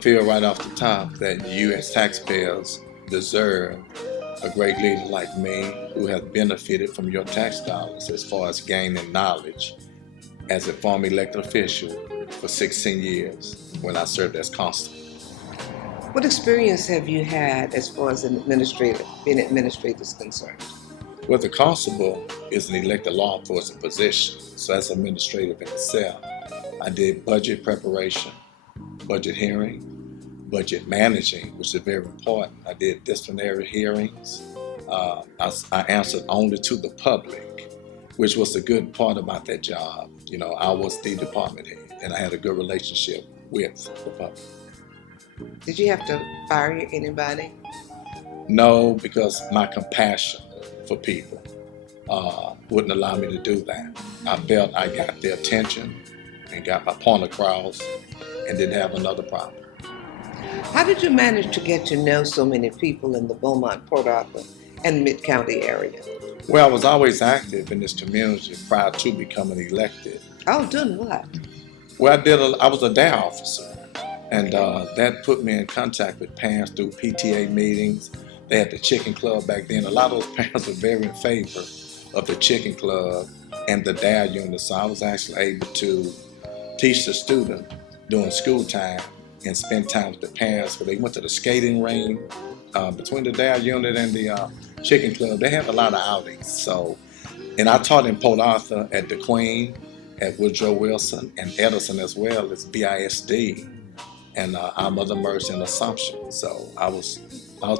feel right off the top that you as taxpayers deserve a great leader like me who has benefited from your tax dollars as far as gaining knowledge as a former elected official for 16 years when I served as constable. What experience have you had as far as an administrator, being an administrator is concerned? Well, the constable is an elected law enforcement position, so that's administrative in itself. I did budget preparation, budget hearing, budget managing, which is very important. I did disciplinary hearings. I answered only to the public, which was the good part about that job. You know, I was the department head, and I had a good relationship with the public. Did you have to fire anybody? No, because my compassion for people wouldn't allow me to do that. I felt I got their attention and got my point across and didn't have another problem. How did you manage to get to know so many people in the Beaumont, Port Arthur, and Mid-County area? Well, I was always active in this community prior to becoming elected. Oh, doing what? Well, I was a day officer, and that put me in contact with parents through PTA meetings. They had the chicken club back then. A lot of those parents were very in favor of the chicken club and the DAO unit, so I was actually able to teach the student during school time and spend time with the parents. But they went to the skating ring between the DAO unit and the chicken club. They had a lot of outings. So, and I taught in Port Arthur at the Queen, at Woodrow Wilson, and Edison as well as BISD, and our Mother Mercy and Assumption. So I was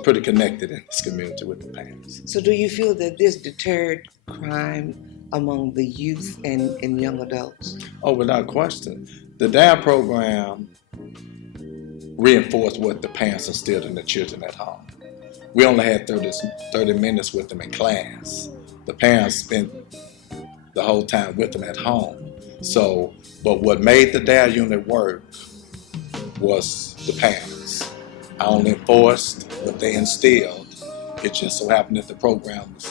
pretty connected in this community with the parents. So do you feel that this deterred crime among the youth and young adults? Oh, without question. The DAO program reinforced what the parents instilled in the children at home. We only had 30 minutes with them in class. The parents spent the whole time with them at home. So, but what made the DAO unit work was the parents. I only enforced what they instilled. It just so happened that the program was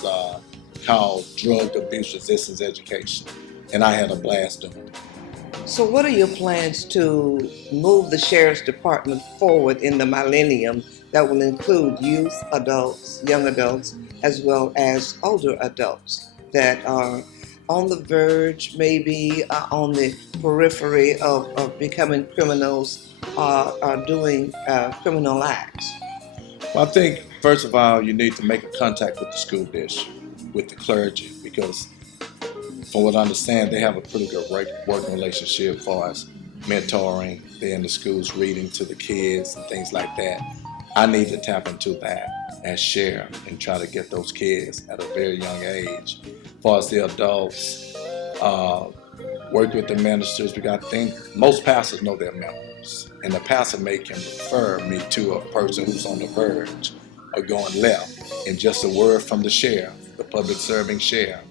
called Drug Abuse Resistance Education, and I had a blast doing it. So what are your plans to move the Sheriff's Department forward in the millennium that will include youth, adults, young adults, as well as older adults that are on the verge, maybe on the periphery of becoming criminals or doing criminal acts? Well, I think, first of all, you need to make a contact with the school district, with the clergy, because from what I understand, they have a pretty good working relationship as far as mentoring. They're in the schools reading to the kids and things like that. I need to tap into that as sheriff and try to get those kids at a very young age. As far as the adults, work with the ministers, because I think most pastors know their members, and the pastor may can refer me to a person who's on the verge of going left, and just a word from the sheriff, the public serving sheriff,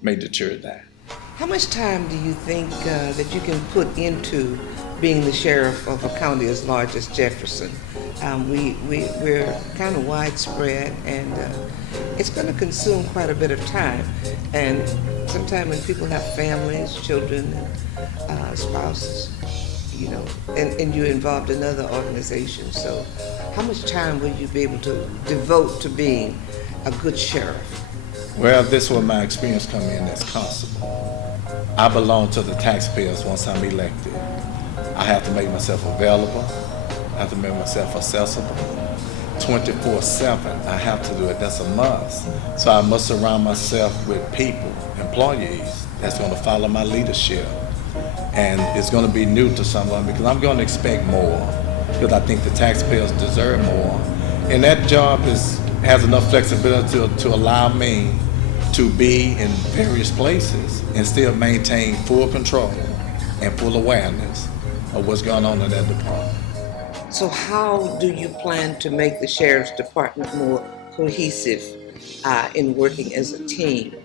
may deter that. How much time do you think that you can put into being the sheriff of a county as large as Jefferson? We're kind of widespread, and it's going to consume quite a bit of time. And sometimes when people have families, children, spouses, you know, and you're involved in other organizations, so how much time will you be able to devote to being a good sheriff? Well, this is where my experience come in as constable. I belong to the taxpayers once I'm elected. I have to make myself available. I have to make myself accessible. 24/7, I have to do it. That's a must. So I must surround myself with people, employees, that's going to follow my leadership. And it's going to be new to someone because I'm going to expect more, because I think the taxpayers deserve more. And that job has enough flexibility to allow me to be in various places and still maintain full control and full awareness of what's going on in that department. So how do you plan to make the Sheriff's Department more cohesive in working as a team?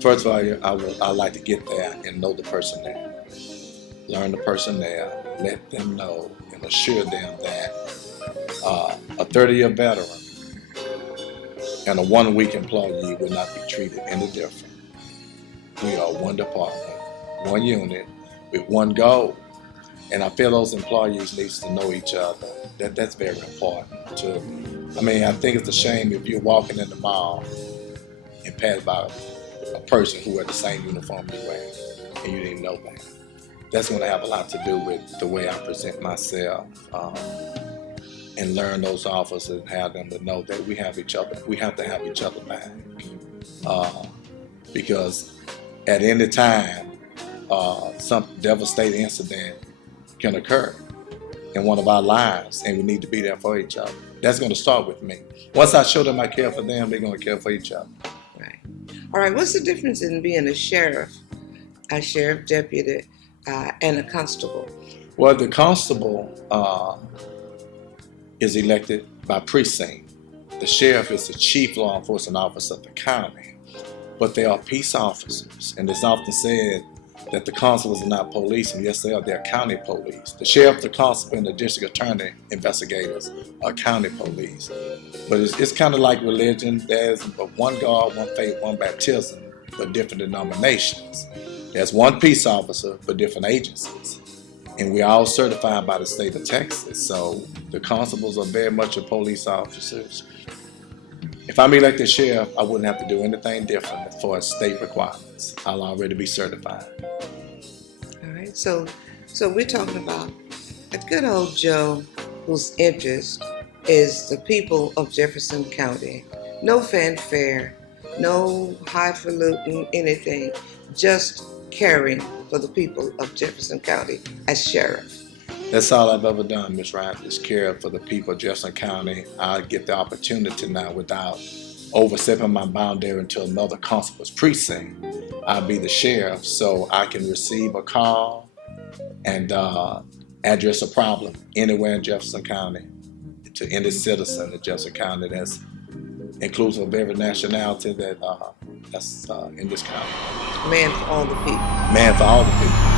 First of all, I like to get there and know the person there. Learn the person there, let them know and assure them that a 30-year veteran and a 1-week employee will not be treated any different. We are one department, one unit, with one goal, And I feel those employees needs to know each other. That's very important too. I mean, I think it's a shame if you're walking in the mall and pass by a person who had the same uniform you wear and you didn't know that. That's going to have a lot to do with the way I present myself, and learn those officers and have them to know that we have each other. We have to have each other back, because at any time, some devastating incident can occur in one of our lives, and we need to be there for each other. That's going to start with me. Once I show them I care for them, they're going to care for each other. Right. All right. What's the difference in being a sheriff deputy, and a constable? Well, the constable is elected by precinct. The sheriff is the chief law enforcement officer of the county, but they are peace officers, and it's often said that the constables are not police, and yes, they are. They're county police. The sheriff, the constable, and the district attorney investigators are county police. But it's kind of like religion. There's one God, one faith, one baptism, but different denominations. There's one peace officer, but different agencies. And we're all certified by the state of Texas. So the constables are very much police officers. If I'm elected sheriff, I wouldn't have to do anything different as far as state requirements. I'll already be certified. All right. So we're talking about a good old Joe whose interest is the people of Jefferson County. No fanfare, no highfalutin anything, just caring for the people of Jefferson County as sheriff. That's all I've ever done, Ms. Wright, is care for the people of Jefferson County. I get the opportunity now without overstepping my boundary into another constable's precinct. I'll be the sheriff, so I can receive a call and address a problem anywhere in Jefferson County to any citizen in Jefferson County that's inclusive of every nationality that's in this county. Man for all the people. Man for all the people.